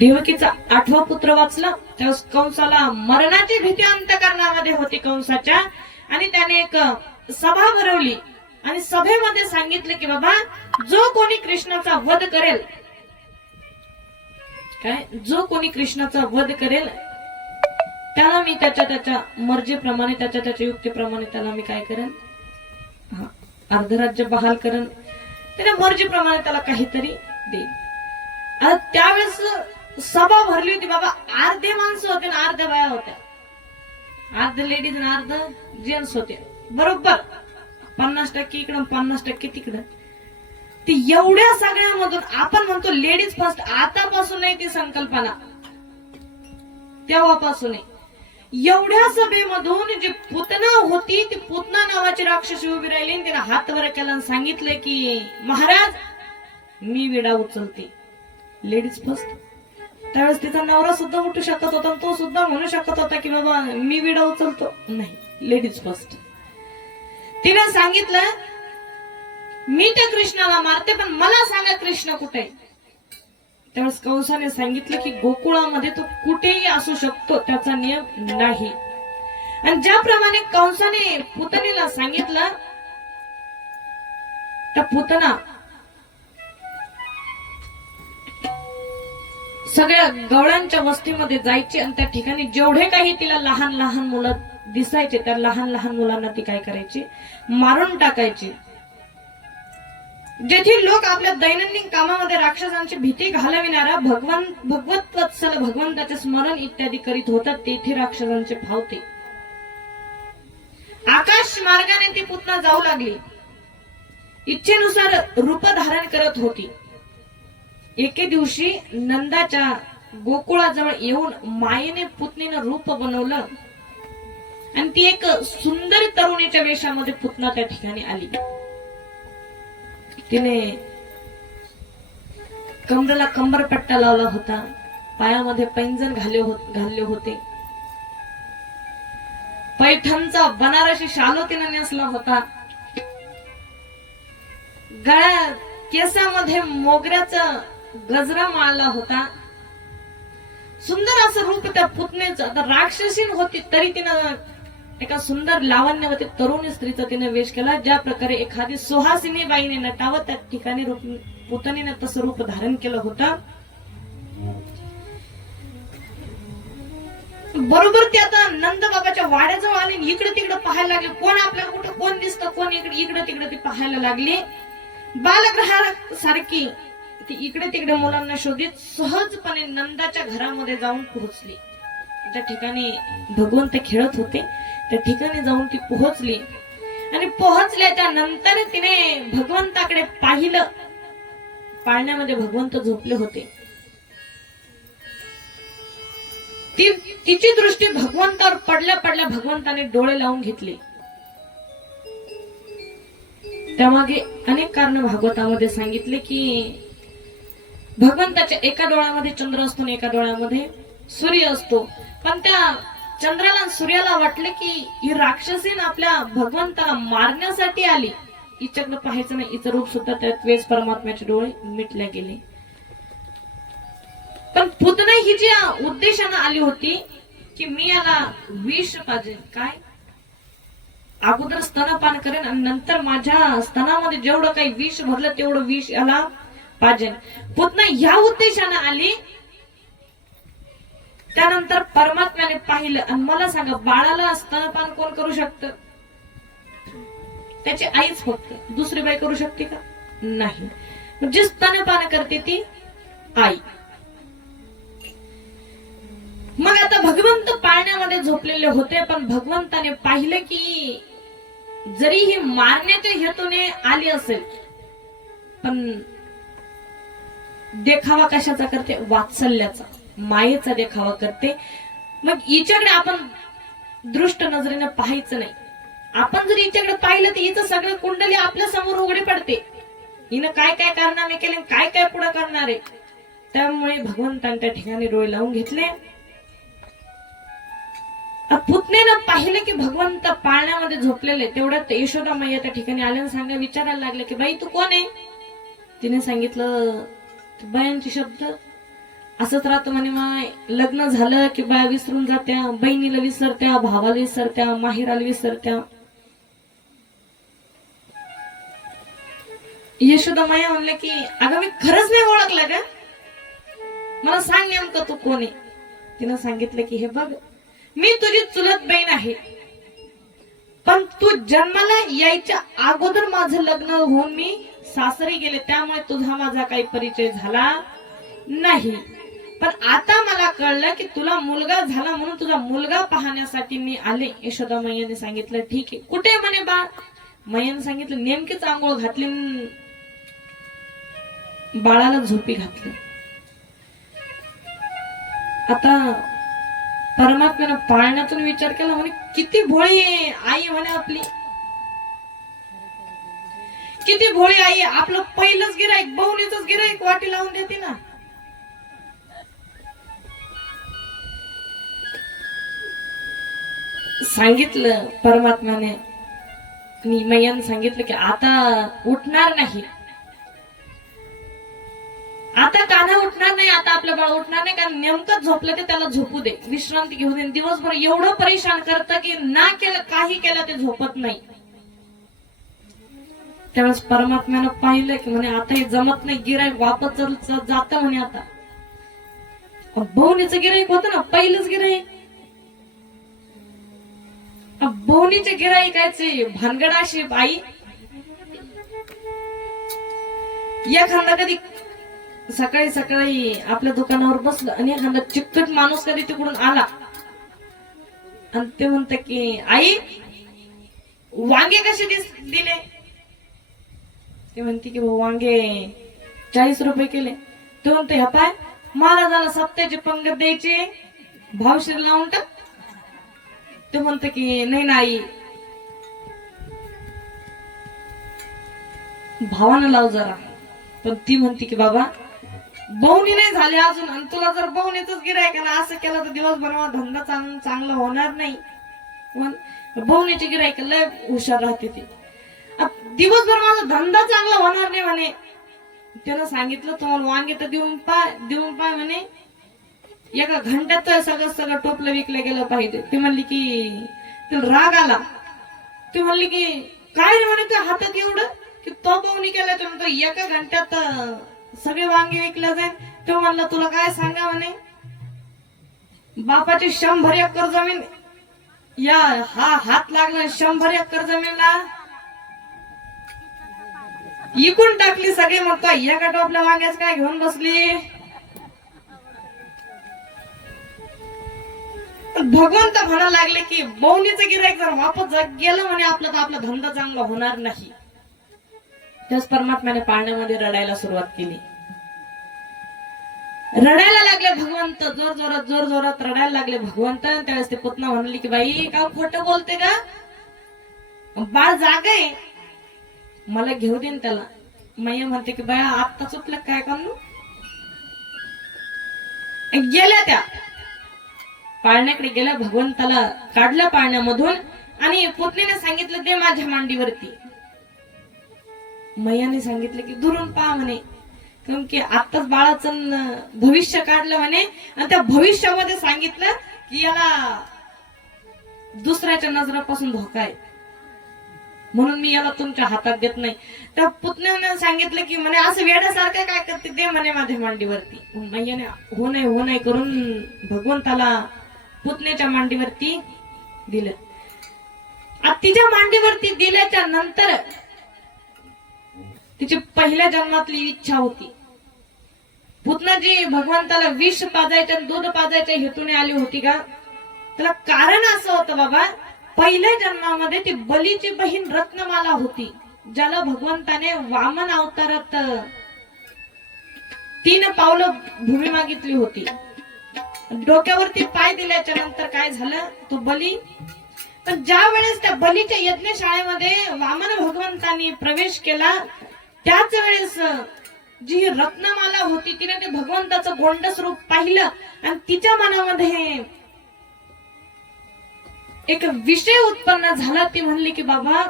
देवकीचा 8वा पुत्र वाचला त्यावेळेस कंसाला मरणाची भीती अंतःकरणामध्ये होती कंसाच्या, आणि त्याने एक सभा भरवली आणि सभेमध्ये सांगितलं की बाबा जो कोणी कृष्णाचा वध करेल, काय जो कोणी कृष्णाचा वध करेल त्याला मी त्याच्या मर्जीप्रमाणे त्याच्या युक्तीप्रमाणे त्याला मी काय करेन, अर्धराज्य बहाल करेन, त्याच्या मर्जीप्रमाणे त्याला काहीतरी देईन. आता त्यावेळेस सभा भरली होती बाबा, अर्धे माणसं होते ना अर्ध्या बाया होत्या, अर्ध लेडीज आणि अर्ध जेंट्स होते, बरोबर 50% इकडं 50% तिकडं. ती एवढ्या सगळ्यामधून आपण म्हणतो लेडीज फर्स्ट, आतापासून नाही ती संकल्पना, तेव्हापासून एवढ्या सभेमधून जी पुतना होती ती पुतना नावाची राक्षसी उभी राहिली, तिने हात वर केला आणि सांगितलं की महाराज मी विडा उचलते. Ladies first. त्यावेळेस तिचा नवरा सुद्धा उठू शकत होता, तो सुद्धा म्हणू शकत होता की बाबा मी विडा उचलतो, नाही, लेडीज फर्स्ट. तिने सांगितलं मी त्या कृष्णाला मारते, पण मला सांगा कृष्ण कुठे आहे. त्यावेळेस कंसाने सांगितलं की गोकुळामध्ये तो कुठेही असू शकतो, त्याचा नियम नाही. आणि ज्याप्रमाणे कंसाने पुतणीला सांगितलं, त्या पुतना सगळ्या गवळ्यांच्या वस्तीमध्ये जायची आणि त्या ठिकाणी जेवढे काही तिला लहान लहान मुलं दिसायचे त्या लहान लहान मुलांना ती काय करायची, मारून टाकायची. जेथे लोक आपल्या दैनंदिन कामामध्ये राक्षसांची भीती घालविणारा भगवत वत्सल भगवंताचे स्मरण इत्यादी करीत होतात, तेथे राक्षसांचे फावते. आकाश मार्गाने ती पुतना जाऊ लागली, इच्छेनुसार रूप धारण करत होती. एके दिवशी नंदाच्या गोकुळाजवळ येऊन मायेने पुतणीनं रूप बनवलं आणि ती एक सुंदर तरुणीच्या वेशामध्ये पुतना त्या ठिकाणी आली. तिने कमरेला कंबरपट्टा लावला होता, पायामध्ये पैंजण घालले होते, पैठणचा बनारसी शालो तिने नेसला होता, गळ्यात केसामध्ये मोगऱ्याचा गजरा माळला होता. सुंदर असं रूप त्या पुतणेचं. राक्षसीन होती तरी तिनं एका सुंदर लावण्यवती तरुणी स्त्रीचा तिने वेश केला. ज्या प्रकारे एखादी सुहासिनी बाईने नटावं त्या ठिकाणी पुतणीने तसं रूप धारण केलं होतं. बरोबर ते आता नंद बाबाच्या वाड्याजवळ आले, इकडे तिकडे पाहायला लागले, कोण आपल्याला कुठं कोण दिसतं, कोण इकडे तिकडे ती पाहायला लागली. बालग्रहा सारखी ती इकडे तिकडे मुलांना शोधित सहजपणे नंदाच्या घरामध्ये जाऊन पोहोचली. ज्या ठिकाणी भगवंत खेळत होते त्या ठिकाणी जाऊन ती पोहोचली आणि पोहोचल्याच्या नंतर तिने भगवंताकडे पाहिलं. पाळण्यामध्ये भगवंत झोपले होते. तिची दृष्टी भगवंतावर पडल्या पडल्या भगवंताने डोळे लावून घेतले. त्यामागे अनेक कारण भागवतामध्ये सांगितले की भगवंताच्या एका डोळ्यामध्ये चंद्र असतो आणि एका डोळ्यामध्ये सूर्य असतो. पण त्या चंद्राला आणि सूर्याला वाटले की ही राक्षसीन आपल्या भगवंताला मारण्यासाठी आली, हिच्याकडे पाहायचं नाही, हिचं रूप सुद्धा त्यात वेस परमात्म्याचे डोळे मिटले गेले. पण पुतना ही जी उद्देशाने आली होती की मी याला विष पाहिजे, काय अगोदर स्तनपान करेन आणि नंतर माझ्या स्तनामध्ये जेवढं काही विष भरलं तेवढं विष याला पाहिजे. पुतना ह्या उद्देशाने आली. त्यानंतर परमात्म्याने पाहिलं आणि मला सांगा बाळाला स्तनपान कोण करू शकतं? त्याची आईच फक्त, दुसरी बाई करू शकते का? नाही. म्हणजे स्तनपान करते ती आई. मग आता भगवंत पाळण्यामध्ये झोपलेले होते, पण भगवंताने पाहिलं की जरी ही मारण्याच्या हेतूने आली असेल पण देखावा कशाचा करते? वात्सल्याचा, मायेचा देखावा करते. मग हिच्याकडे आपण दृष्ट नजरेने पाहायचं नाही. आपण जर हिच्याकडे पाहिलं तर हिचं सगळं कुंडली आपल्या समोर उघडी पडते. हिनं काय काय कारनामे केले, काय काय पुढे करणार आहे. त्यामुळे भगवंतांनी त्या ठिकाणी डोळे लावून घेतले. पुतणेनं पाहिलं की भगवंत पाळण्यामध्ये झोपलेले. तेवढ्यात यशोदा मैया त्या ठिकाणी आल्यानं सांगा विचारायला लागले की बाई तू कोण आहे? तिने सांगितलं बायांचे शब्द. असंच राहतं म्हणे, मग लग्न झालं की बाया विसरून जात्या, बहिणीला विसरत्या, भावाला विसरत्या, माहेराला विसरत्या. यशोदा माया म्हणले की अगं मी खरंच नाही ओळखलं का, मला सांग नेमकं तू कोण आहे. तिनं सांगितलं की हे बघ, मी तुझी चुलत बहीण आहे, पण तू जन्माला यायच्या अगोदर माझं लग्न होऊन मी सासरी गेले, त्यामुळे तुझा माझा काही परिचय झाला नाही. पण आता मला कळलं की तुला मुलगा झाला म्हणून तुझा मुलगा पाहण्यासाठी मी आले. यशोदा मैयाने सांगितलं ठीक आहे, कुठे म्हणे बाळ. मैयाने सांगितलं नेमकीच आंघोळ घातली, बाळाला झोपी घातली. आता परमात्म्यानं पाळण्यातून विचार केला, म्हणे किती भोळी आई म्हणे आपली, किती भोळी आई. आपलं पहिलंच गिराईक, बहुनीचंच गिराईक वाटी लावून देते ना. सांगितलं परमात्म्याने, मैयाने सांगितलं की आता उठणार नाही, आता कान्हा उठणार नाही, आता आपलं बाळ उठणार नाही, कारण नेमकं झोपलं ते त्याला झोपू दे, विश्रांती घेऊ दे. दिवसभर एवढं परेशान करतं की ना केलं काही केलं ते झोपत नाही. त्यावेळेस परमात्म्यानं पाहिलं की म्हणे आता हे जमत नाही, गिराईक वापस जात म्हणे. आता बहुनीचं गिराईक होतं ना, पहिलंच गिराईक. बहुनीचे गिराईकाचे भानगड अशी आई, एखादा कधी सकाळी सकाळी आपल्या दुकानावर बसलं आणि एखादा चिकट माणूस कधी तिकडून आला आणि ते म्हणत की आई वांगे कसे दिले. ते म्हणते की वांगे 40 रुपये केले. ते म्हणते ह्या पाय महाराजाला सप्त्याची पंगत द्यायची, भावशीर लावून टाक. ते म्हणते की नाही नाही भावानं लाव जरा. पण ती म्हणते की बाबा बहुनी नाही झाले अजून, आणि तुला जर बहुनीच गिरायक ना असं केलं तर दिवसभर धंदा चांगला होणार नाही. बहुनीची गिरायक लय हुशार राहते ती, दिवसभर माझा धंदा चांगला होणार नाही म्हणे. त्यानं सांगितलं तुम्हाला वांगे तर देऊन पाय म्हणे, एका घंट्यात सगळं टोपलं विकलं गेलं पाहिजे. ती म्हणली की तिला राग आला. ती म्हणली की काय रे म्हणे तुझ्या हातात एवढं की तो बहुनी केला, तर एका घंट्यात सगळे वांगे विकले जाईल. तो म्हणला तुला काय सांगा म्हणे, बापाची 100 एकर जमीन या हा हात लागला, 100 एकर जमीनला इकून टाकली सगळे. मग एका टोपल्या वांग्याच काय घेऊन बसली. भगवंत म्हणा लागले की बहुनीचं गिराईक जर वापस गेलं म्हणे आपलं तर आपला धंदा चांगला होणार नाही. त्याच परमात्म्याने पाळण्यामध्ये रडायला सुरुवात केली. रडायला लागले भगवंत, जोर जोरात रडायला लागले भगवंत. त्यावेळेस ते पुतना म्हणली की बाई का खोटं बोलते का, बाळ जाग आहे, मला घेऊ देन त्याला. मैया म्हणते की बाया आत्ता चुकलं काय करू. गेल्या त्या पाळण्याकडे गेल्या, भगवंताला काढलं पाळण्यामधून आणि पुतणीने सांगितलं दे माझ्या मांडीवरती. मैयाने सांगितलं की दुरून पहा म्हणे, कारण की आत्ताच बाळाचं भविष्य काढलं म्हणे, आणि त्या भविष्यामध्ये सांगितलं की याला दुसऱ्याच्या नजरापासून धोका आहे, म्हणून मी याला तुमच्या हातात देत नाही. त्या पुतण्याने सांगितलं की म्हणे असं वेड्यासारखं काय करते, दे म्हणे माझ्या मांडीवरती. मैयाने हो नाही करून भगवंताला पुतण्याच्या मांडीवरती दिलं. तिच्या मांडीवरती दिल्याच्या नंतर तिची पहिल्या जन्मातली इच्छा होती. पुतना जी भगवंताला विष पाजायच्या दूध पाजायच्या हेतूने आली होती का, त्याला कारण असं होतं बाबा, पहिल्या जन्मामध्ये ती बलीची बहीण रत्नमाला होती, ज्याला भगवंताने वामन अवतारात 3 पावलं भूमी मागितली होती. डोक्यावरती पाय दिल्याच्या नंतर काय झालं, तो बली. पण ज्या वेळेस त्या बलीच्या यज्ञशाळेमध्ये वामन भगवंतांनी प्रवेश केला, त्याच वेळेस जी रत्नमाला होती तिने ते भगवंताचं गोंड स्वरूप पाहिलं आणि तिच्या मनामध्ये एक विषय उत्पन्न झाला. ती म्हणली की बाबा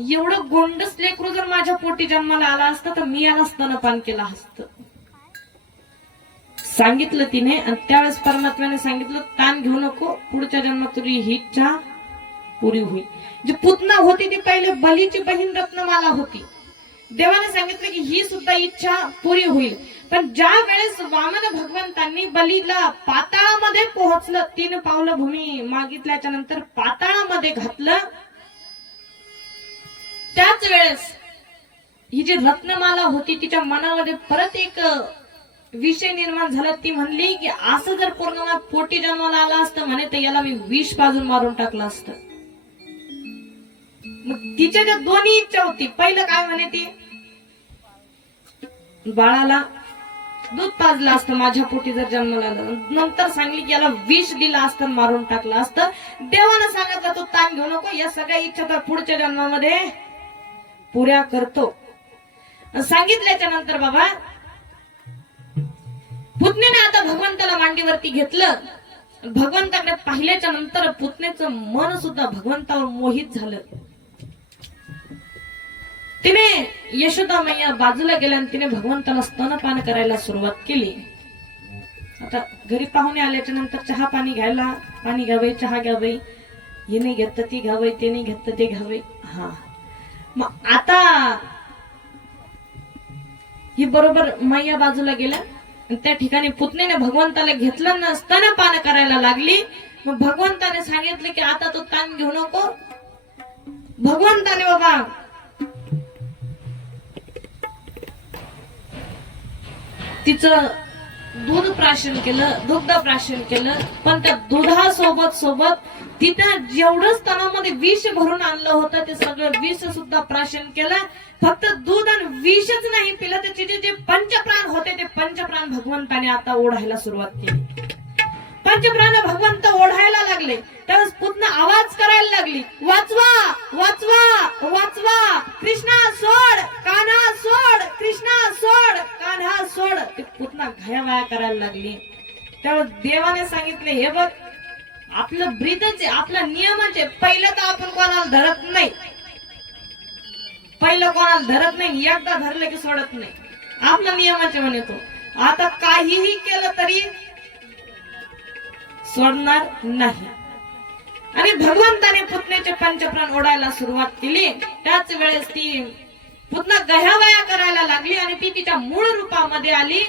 एवढं गोंडस लेकरू जर माझ्या पोटी जन्माला आला असतं तर मी याला स्तनपान केलं असतं. सांगितलं तिने. आणि त्यावेळेस परमात्म्याने सांगितलं ताण घेऊ नको, पुढच्या जन्मात तुझी ही इच्छा पुरी होईल. जी पुतना होती ती पहिले बलीची बहीण रत्नमाला होती. देवाने सांगितलं की ही सुद्धा इच्छा पुरी होईल. पण ज्या वेळेस वामन भगवंतांनी बलीला पाताळामध्ये पोहोचलं, 3 पावलं भूमी मागितल्याच्या नंतर पाताळामध्ये घातलं, त्याच वेळेस ही जी रत्नमाला होती तिच्या मनामध्ये परत एक विषय निर्माण झाला. ती म्हणली की असं जर पूर्ण पोटी जन्माला आला असतं म्हणे तर याला मी विष पाजून मारून टाकलं असतं. मग तिच्या ज्या दोन्ही इच्छा होती, पहिलं काय म्हणे ती, बाळाला दूध पाजलं असतं माझ्या पोटी जर जन्माला आलं. नंतर सांगली की याला विष दिलं असतं, मारून टाकलं असतं. देवानं सांगितलं तू ताण घेऊ नको, या सगळ्या इच्छा तर पुढच्या जन्मामध्ये पुऱ्या करतो. सांगितल्याच्या नंतर बाबा पुतणीने आता भगवंताला मांडीवरती घेतलं. भगवंताकडे पाहिल्याच्या नंतर पुतणेचं मन सुद्धा भगवंतावर मोहित झालं. तिने यशोदा मैया बाजूला गेल्या आणि तिने भगवंताला स्तनपान करायला सुरुवात केली. आता घरी पाहुणे आल्याच्या नंतर चहा पाणी घ्यायला, पाणी घ्यावे, चहा घ्यावे, हे नाही घेतलं ती घ्यावे, ते नाही घेतलं ते घ्यावे. हा, मग आता ही बरोबर मैया बाजूला गेल्या. त्या ठिकाणी पुतणीने भगवंताला घेतलं ना, स्तनपान करायला लागली. मग भगवंताने सांगितलं की आता तू ताण घेऊ नको. भगवंताने बाबा तिचं दूध प्राशन केलं, दुग्ध प्राशन केलं. पण त्या दुधासोबत सोबत तिथं जेवढं स्तनामध्ये विष भरून आणलं होतं ते सगळं विष सुद्धा प्राशन केलं. फक्त दूध आणि विषच नाही पिलं, त्याचे जे पंचप्राण होते ते पंचप्राण भगवंताने आता ओढायला सुरुवात केली. पंचप्राण भगवंत ओढायला लागले. त्यावेळेस पुतना आवाज करायला लागली, वाचवा वाचवा वाचवा, कृष्णा सोड, कान्हा सोड, कृष्णा सोड, कान्हा सोड. ते पुतना घायावाया करायला लागली. त्यावेळेस देवाने सांगितले, हे बघ आपलं ब्रीदच आहे, आपला नियमच आहे. पहिलं तर आपण कोणाला धरत नाही, पहिलं कोणाला धरत नाही, एकदा धरलं की सोडत नाही, आपला नियमाचे म्हणे तो. आता काहीही केलं तरी सोडणार नाही. आणि भगवंताने पुतण्याचे पंचप्राण ओढायला सुरुवात केली. त्याच वेळेस ती पुतना गह्यावया करायला लागली आणि ती तिच्या मूळ रूपामध्ये आली.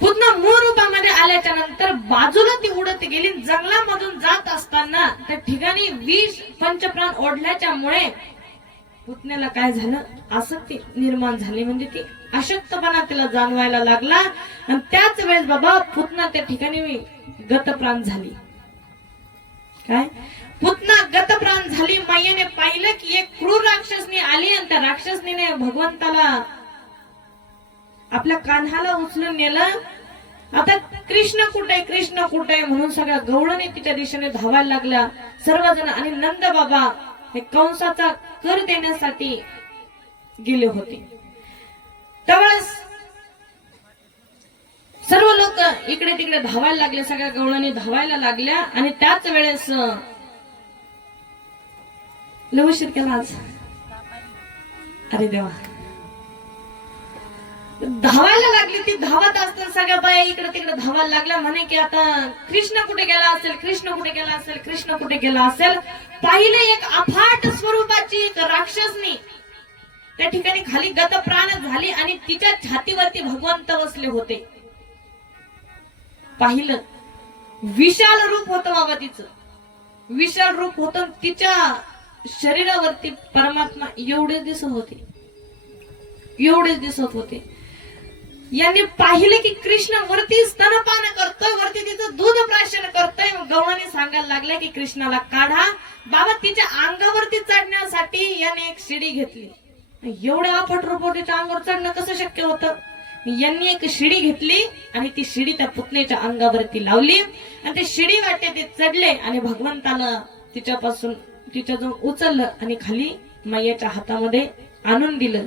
पुतना मूळ रूपामध्ये आल्याच्या नंतर बाजूला ती उडत गेली. जंगलामधून जात असताना त्या ठिकाणी विष पंचप्राण ओढल्याच्यामुळे पुतण्याला काय झालं, आसक्ती निर्माण झाली. म्हणजे ती अशक्तपणा तिला जाणवायला लागला. आणि त्याच वेळेस बाबा पुतना त्या ठिकाणी गतप्राण झाली. काय, पुतना गतप्राण झाली. मैयाने पाहिलं की एक क्रूर राक्षसनी आली आणि त्या राक्षसनीने भगवंताला आपल्या कान्हाला उचलून नेलं. आता कृष्ण कुठे, कृष्ण कुठे म्हणून सगळ्या गवळणी तिच्या दिशेने धावायला लागल्या सर्वजण. आणि नंद बाबा हे कंसाचा कर देण्यासाठी गेले होते. त्यावेळेस सर्व लोक इकडे तिकडे धावायला लागले, सगळ्या गवळणी धावायला लागल्या. आणि त्याच वेळेस लय उशीर केला आज, अरे देवा, धावायला लागली. ती धावत असताना सगळ्या बाया इकडे तिकडे धावायला लागल्या. म्हणे की आता कृष्ण कुठे गेला असेल, कृष्ण कुठे गेला असेल, कृष्ण कुठे गेला असेल. पाहिले एक अफाट स्वरूपाची एक राक्षसनी त्या ठिकाणी खाली गतप्राण झाली आणि तिच्या छातीवरती भगवंत बसले होते. पाहिलं विशाल रूप होतं बाबा तिचं, विशाल रूप होतं. तिच्या शरीरावरती परमात्मा एवढेच दिसत होते, एवढेच दिसत होते. यांनी पाहिले की कृष्ण वरती स्तनपान करतोय, वरती तिचं दूध प्राशन करतोय. गवळणी सांगायला लागले की कृष्णाला काढा. बाबा तिच्या अंगावरती चढण्यासाठी याने एक शिडी घेतली. एवढ्या अफाट रूपाच्या अंगावर चढणं कसं शक्य होतं. यांनी एक शिडी घेतली आणि ती शिडी त्या पुतण्याच्या अंगावरती लावली आणि ते शिडी वाटे ते चढले आणि भगवंतानं तिच्यापासून तिच्याजवळ उचललं आणि खाली मैयाच्या हातामध्ये आणून दिलं.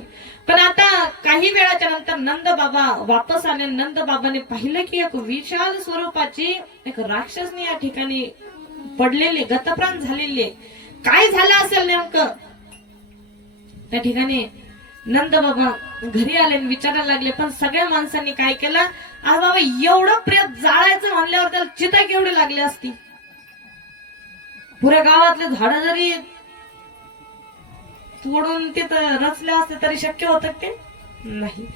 पण आता काही वेळाच्या नंतर नंद बाबा वापस आले. नंद बाबाने पाहिलं की एक विशाल स्वरूपाची एक राक्षसनी या ठिकाणी पडलेली, गतप्राण झालेली. काय झालं असेल नेमकं त्या ठिकाणी नंद बाबा घरी आले आणि विचारायला लागले. पण सगळ्या माणसांनी काय केलं, आ बाबा एवढं प्रेत जाळायचं म्हणल्यावर त्याला चिता केवढी लागली असती. पुऱ्या गावातले झाडं जरी तोडून तिथं रचले असते तरी शक्य होतं ते नाही.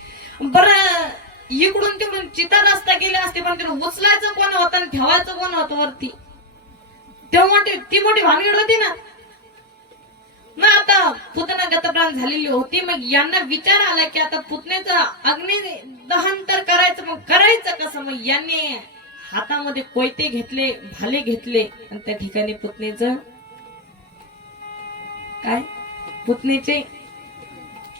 बरं इकडून तिकडून चिता रस्ता गेले असते, पण तिला उचलायचं कोण होतं आणि ठेवायचं कोण होतं वरती, तेव्हा ती मोठी भानगड होती ना. मग आता पुतना गतप्राण झालेली होती. मग यांना विचार आला की आता पुतण्याचं अग्नी दहन तर करायचं, मग करायचं कसं. मग यांनी हातामध्ये कोयते घेतले, भाले घेतले आणि त्या ठिकाणी पुतणेचं काय पुतणेचे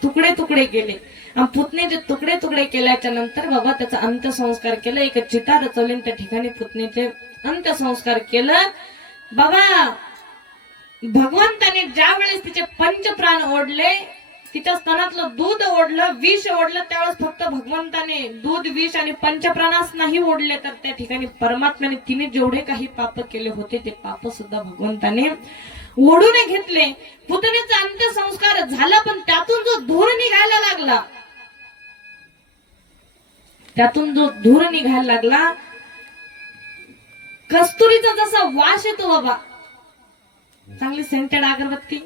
तुकडे तुकडे केले. आणि पुतणेचे तुकडे तुकडे केल्याच्या नंतर बाबा त्याचा अंत्यसंस्कार केला. एक चिता रचवली त्या ठिकाणी पुतणेचे अंत्यसंस्कार केलं. बाबा भगवंताने ज्या वेळेस तिचे पंचप्राण ओढले, तिच्या स्तनातलं दूध ओढलं, विष ओढलं, त्यावेळेस फक्त भगवंताने दूध, विष आणि पंचप्राणास नाही ओढले, तर त्या ठिकाणी परमात्म्याने तिने जेवढे काही पाप केले होते ते पाप सुद्धा भगवंताने ओढून घेतले. पुतणेचा अंत्यसंस्कार झाला, पण त्यातून जो धूर निघायला लागला, कस्तुरीचा जसा वास येतो बाबा, चांगली सेंटेड अगरबत्ती,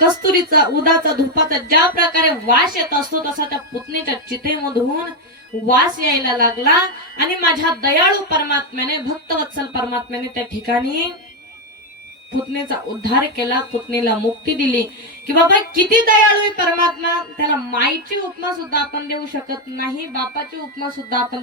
कस्तुरीचा, उदाचा, धुपाचा ज्या प्रकारे वास येत असतो तसा त्या पुतणेच्या चितेमधून वास यायला लागला. आणि माझ्या दयाळू परमात्म्याने, भक्तवत्सल परमात्म्याने त्या ठिकाणी पुतणेचा उद्धार केला, पुतणेला मुक्ती दिली. की बाबा किती दयाळू आहे परमात्मा. त्याला माईची उपमा सुद्धा आपण देऊ शकत नाही, बापाची उपमा सुद्धा आपण